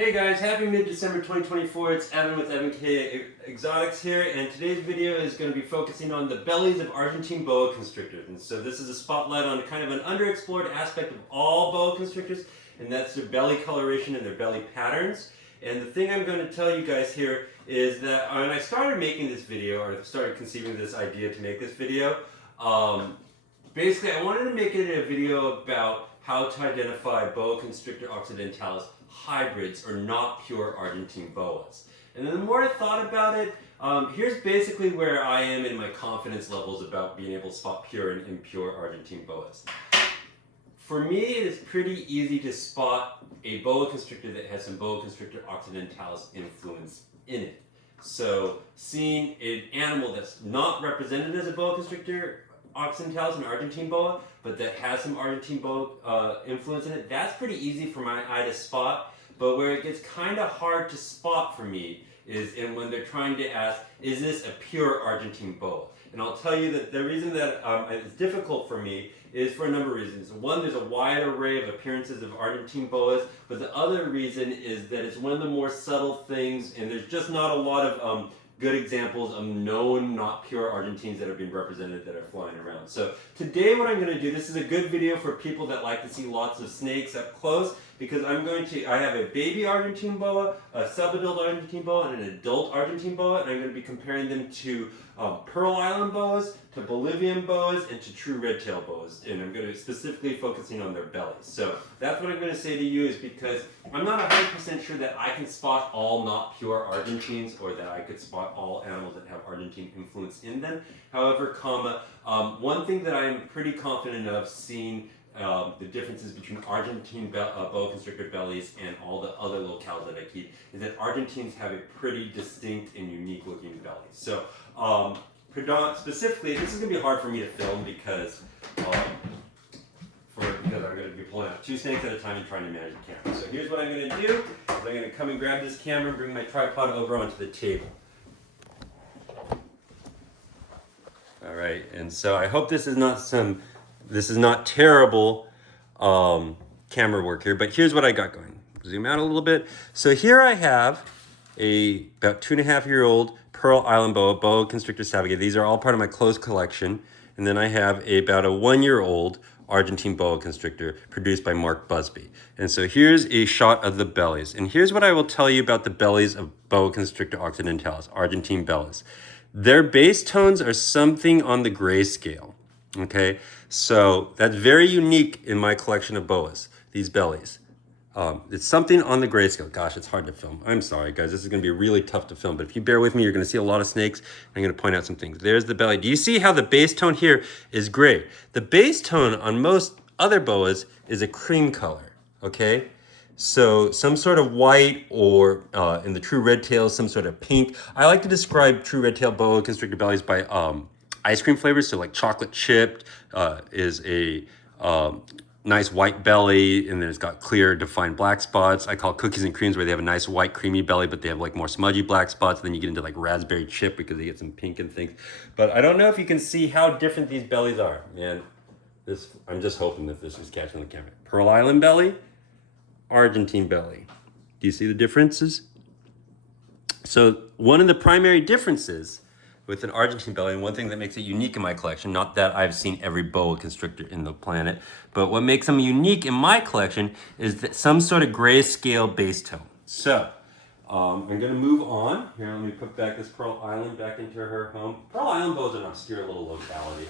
Hey guys, happy mid-December 2024. It's Evan with Evan K Exotics here, and today's video is going to be focusing on the bellies of Argentine boa constrictors. And so this is a spotlight on kind of an underexplored aspect of all boa constrictors, and that's their belly coloration and their belly patterns. And the thing I'm going to tell you guys here is that when I started making this video, or started conceiving this idea to make this video, basically I wanted to make it a video about how to identify boa constrictor occidentalis hybrids or not pure Argentine boas. And then the more I thought about it, here's basically where I am in my confidence levels about being able to spot pure and impure Argentine boas. For me, it is pretty easy to spot a boa constrictor that has some boa constrictor occidentalis influence in it. So seeing an animal that's not represented as a boa constrictor occidentalis, an Argentine boa, but that has some Argentine boa influence in it, that's pretty easy for my eye to spot. But where it gets kind of hard to spot for me is when they're trying to ask, is this a pure Argentine boa? And I'll tell you that the reason that it's difficult for me is for a number of reasons. One, there's a wide array of appearances of Argentine boas, but the other reason is that it's one of the more subtle things, and there's just not a lot of good examples of known not pure Argentines that have been represented that are flying around. So today what I'm going to do, this is a good video for people that like to see lots of snakes up close, because I have a baby Argentine boa, a sub-adult Argentine boa, and an adult Argentine boa, and I'm going to be comparing them to Pearl Island boas, to Bolivian boas, and to true red-tailed boas, and I'm going to specifically focusing on their bellies. So that's what I'm going to say to you, is because I'm not 100% sure that I can spot all not pure Argentines, or that I could spot all animals that have Argentine influence in them. However, one thing that I'm pretty confident of seeing the differences between Argentine boa constrictor bellies and all the other locales that I keep is that Argentines have a pretty distinct and unique looking belly. So specifically, this is going to be hard for me to film because I'm going to be pulling out 2 snakes at a time and trying to manage the camera. So here's what I'm going to do, is I'm going to come and grab this camera and bring my tripod over onto the table. Alright, and so I hope this is not terrible camera work here, but here's what I got going. Zoom out a little bit. So here I have about 2.5-year-old Pearl Island Boa Constrictor sabogae. These are all part of my closed collection. And then I have about a 1-year-old Argentine Boa Constrictor produced by Mark Busby. And so here's a shot of the bellies. And here's what I will tell you about the bellies of Boa Constrictor occidentalis, Argentine bellies. Their base tones are something on the gray scale. Okay, so that's very unique in my collection of boas, these bellies. It's something on the grayscale. Gosh, it's hard to film. I'm sorry, guys. This is going to be really tough to film, but if you bear with me, you're going to see a lot of snakes. I'm going to point out some things. There's the belly. Do you see how the base tone here is gray? The base tone on most other boas is a cream color, okay? So some sort of white, or in the true red tails, some sort of pink. I like to describe true red tail boa constrictor bellies by ice cream flavors. So like chocolate chipped is a nice white belly, and then it's got clear defined black spots. I call cookies and creams, where they have a nice white creamy belly, but they have like more smudgy black spots. Then you get into like raspberry chip because they get some pink and things. But I don't know if you can see how different these bellies are. Man, I'm just hoping that this is catching the camera. Pearl Island belly, Argentine belly. Do you see the differences? So one of the primary differences with an Argentine belly, and one thing that makes it unique in my collection, not that I've seen every boa constrictor in the planet, but what makes them unique in my collection is that some sort of grayscale base tone. So I'm going to move on. Here, let me put back this Pearl Island back into her home. Pearl Island boas are an obscure little locality.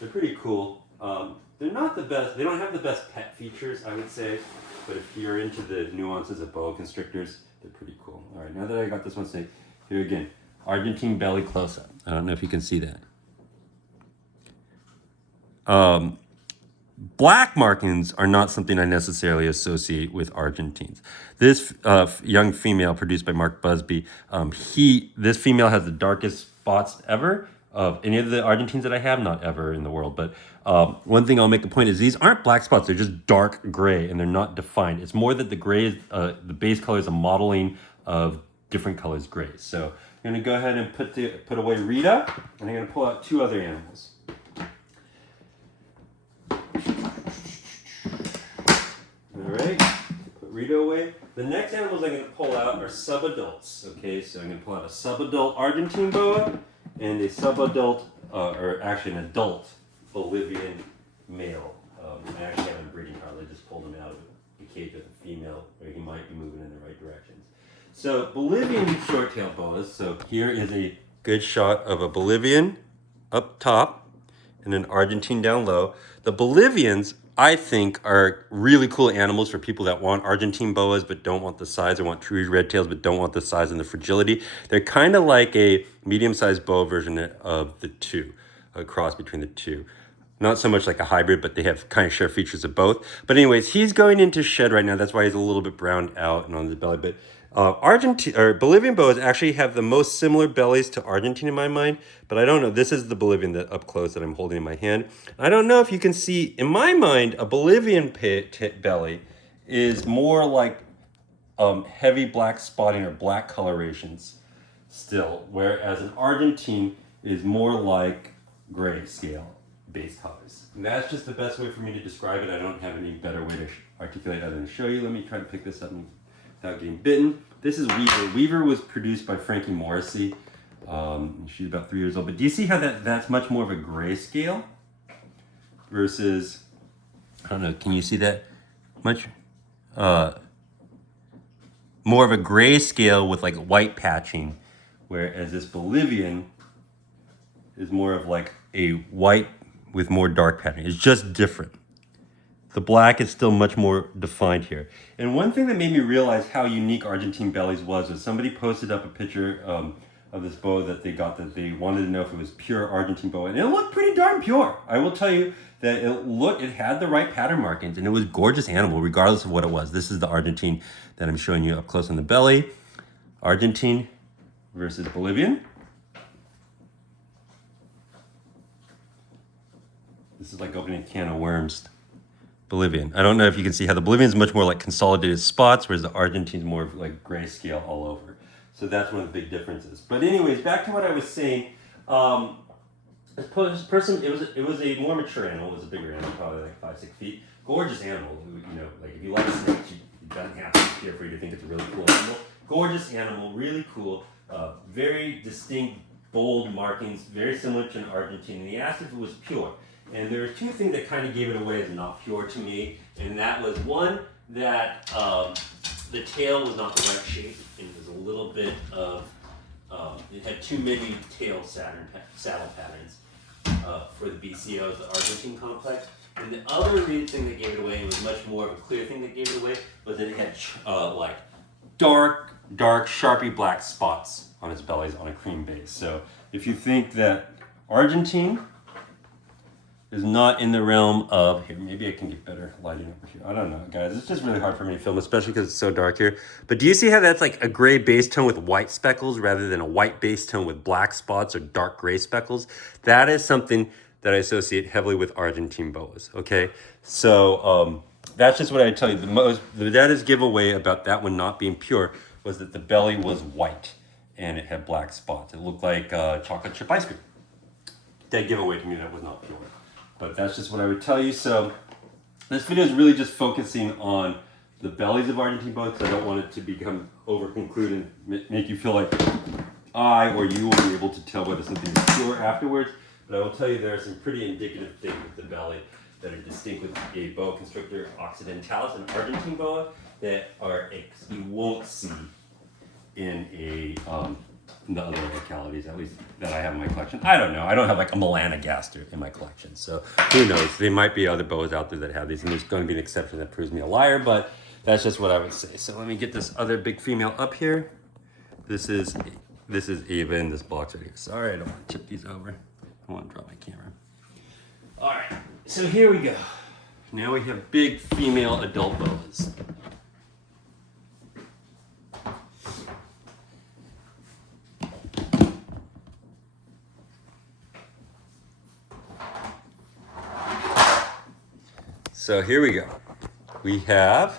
They're pretty cool. They're not the best. They don't have the best pet features, I would say, but if you're into the nuances of boa constrictors, they're pretty cool. All right, now that I got this one snake, here again. Argentine belly close-up. I don't know if you can see that. Black markings are not something I necessarily associate with Argentines. This young female produced by Mark Busby, this female has the darkest spots ever of any of the Argentines that I have, not ever in the world, but one thing I'll make a point is these aren't black spots, they're just dark gray and they're not defined. It's more that the gray is, the base color is a modeling of different colors gray. So I'm going to go ahead and put away Rita, and I'm going to pull out 2 other animals. All right, put Rita away. The next animals I'm going to pull out are subadults. Okay, so I'm going to pull out a subadult Argentine boa and a subadult, or actually an adult Bolivian male. I actually have him breeding hard. I just pulled him out of the cage with a female, where he might be moving in the right directions. So Bolivian short-tailed boas. So here is a good shot of a Bolivian up top and an Argentine down low. The Bolivians, I think, are really cool animals for people that want Argentine boas but don't want the size, or want true red tails but don't want the size and the fragility. They're kind of like a medium-sized boa version of the two, a cross between the two. Not so much like a hybrid, but they have kind of share features of both. But anyways, he's going into shed right now. That's why he's a little bit browned out and on the belly. But Bolivian boas actually have the most similar bellies to Argentine in my mind. But I don't know. This is the Bolivian that up close that I'm holding in my hand. I don't know if you can see, in my mind, a Bolivian belly is more like heavy black spotting or black colorations still, whereas an Argentine is more like gray scale base colors. And that's just the best way for me to describe it. I don't have any better way to articulate other than to show you. Let me try to pick this up without getting bitten. This is Weaver. Weaver was produced by Frankie Morrissey. She's about 3 years old. But do you see how that's much more of a gray scale versus, I don't know, can you see that? Much more of a gray scale with like white patching, whereas this Bolivian is more of like a white with more dark patterning. It's just different. The black is still much more defined here. And one thing that made me realize how unique Argentine bellies was somebody posted up a picture of this boa that they got, that they wanted to know if it was pure Argentine boa. And it looked pretty darn pure. I will tell you that it had the right pattern markings, and it was a gorgeous animal regardless of what it was. This is the Argentine that I'm showing you up close on the belly. Argentine versus Bolivian. This is like opening a can of worms. Bolivian. I don't know if you can see how the Bolivian is much more like consolidated spots, whereas the Argentine is more of like grayscale all over. So that's one of the big differences. But anyways, back to what I was saying. This person, it was a more mature animal. It was a bigger animal, probably like 5-6 feet. Gorgeous animal. You know, like if you like snakes, you don't have to be afraid to think it's a really cool animal. Gorgeous animal, really cool. Very distinct, bold markings, very similar to an Argentine. And he asked if it was pure. And there were two things that kind of gave it away as not pure to me. And that was one, that the tail was not the right shape. And it was a little bit of, it had too many tail saddle patterns for the BCOs, the Argentine complex. And the other thing that gave it away, was much more of a clear thing that gave it away, was that it had like dark, sharpy black spots on its bellies on a cream base. So if you think that Argentine is not in the realm of, here, maybe I can get better lighting over here. I don't know, guys. It's just really hard for me to film, especially because it's so dark here. But do you see how that's like a gray base tone with white speckles rather than a white base tone with black spots or dark gray speckles? That is something that I associate heavily with Argentine boas, okay? So that's just what I tell you. The deadest giveaway about that one not being pure was that the belly was white and it had black spots. It looked like chocolate chip ice cream. Dead giveaway to me that was not pure. But that's just what I would tell you. So this video is really just focusing on the bellies of Argentine boas, because I don't want it to become over-concluded and make you feel like I or you will be able to tell whether something is pure afterwards. But I will tell you there are some pretty indicative things with the belly that are distinct with a boa constrictor occidentalis, an Argentine boa, that you won't see in the other localities, at least that I have in my collection. I don't know. I don't have like a melanogaster in my collection. So who knows? There might be other boas out there that have these, and there's going to be an exception that proves me a liar, but that's just what I would say. So let me get this other big female up here. This is Ava in this box right here. Sorry, I don't want to tip these over. I want to drop my camera. All right, so here we go. Now we have big female adult boas. So here we go. We have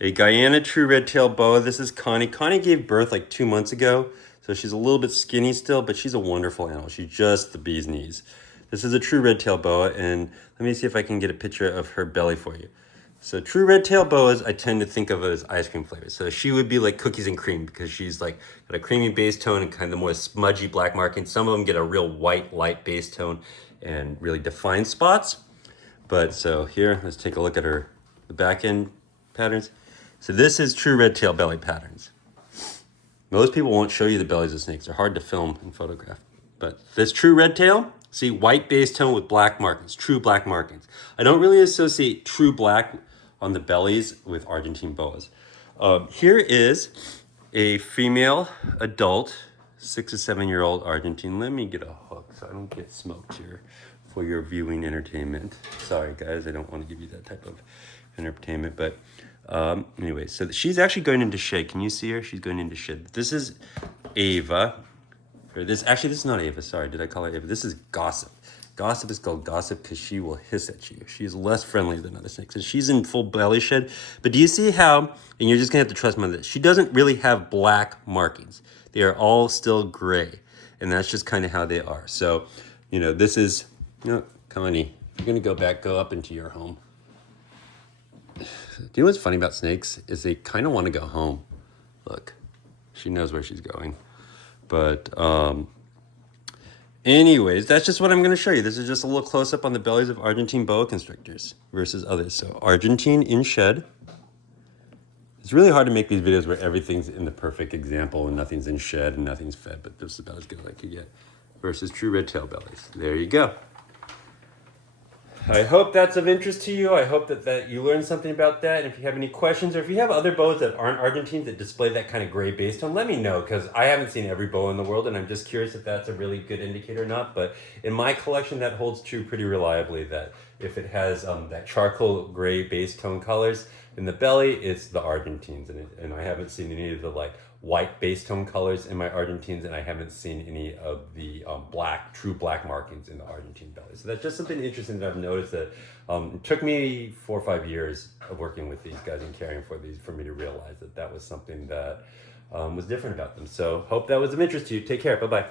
a Guyana true red-tailed boa. This is Connie. Connie gave birth like 2 months ago, so she's a little bit skinny still, but she's a wonderful animal. She's just the bee's knees. This is a true red-tailed boa, and let me see if I can get a picture of her belly for you. So true red-tailed boas, I tend to think of as ice cream flavors. So she would be like cookies and cream because she's like got a creamy base tone and kind of more smudgy black markings. Some of them get a real white, light base tone and really defined spots. But so here, let's take a look at the back end patterns. So this is true red-tailed belly patterns. Most people won't show you the bellies of snakes. They're hard to film and photograph. But this true red-tail, see, white base tone with black markings, true black markings. I don't really associate true black on the bellies with Argentine boas. Here is a female adult 6 or 7 year old Argentine. Let me get a hook so I don't get smoked here for your viewing entertainment. Sorry guys, I don't want to give you that type of entertainment, but anyway, so she's actually going into shed. Can you see her? She's going into shed. This is Ava. Or this is not Ava. Sorry, did I call her Ava? This is Gossip. Gossip is called Gossip because she will hiss at you. She is less friendly than other snakes. And she's in full belly shed. But do you see how, and you're just going to have to trust me on this, she doesn't really have black markings. They are all still gray. And that's just kind of how they are. So, you know, this is, Connie, you're going to go up into your home. Do you know what's funny about snakes? Is they kind of want to go home. Look, she knows where she's going. But, anyways, that's just what I'm going to show you. This is just a little close-up on the bellies of Argentine boa constrictors versus others. So Argentine in shed. It's really hard to make these videos where everything's in the perfect example and nothing's in shed and nothing's fed, but this is about as good as I could get. Versus true red-tailed bellies. There you go. I hope that's of interest to you. I hope that you learned something about that. And if you have any questions or if you have other boas that aren't Argentines that display that kind of gray base tone, let me know because I haven't seen every boa in the world and I'm just curious if that's a really good indicator or not. But in my collection, that holds true pretty reliably that if it has that charcoal gray base tone colors in the belly, it's the Argentines. And I haven't seen any of the like white base tone colors in my Argentines, and I haven't seen any of the true black markings in the Argentine belly. So that's just something interesting that I've noticed that it took me 4 or 5 years of working with these guys and caring for these for me to realize that was something that was different about them. So hope that was of interest to you. Take care. Bye-bye.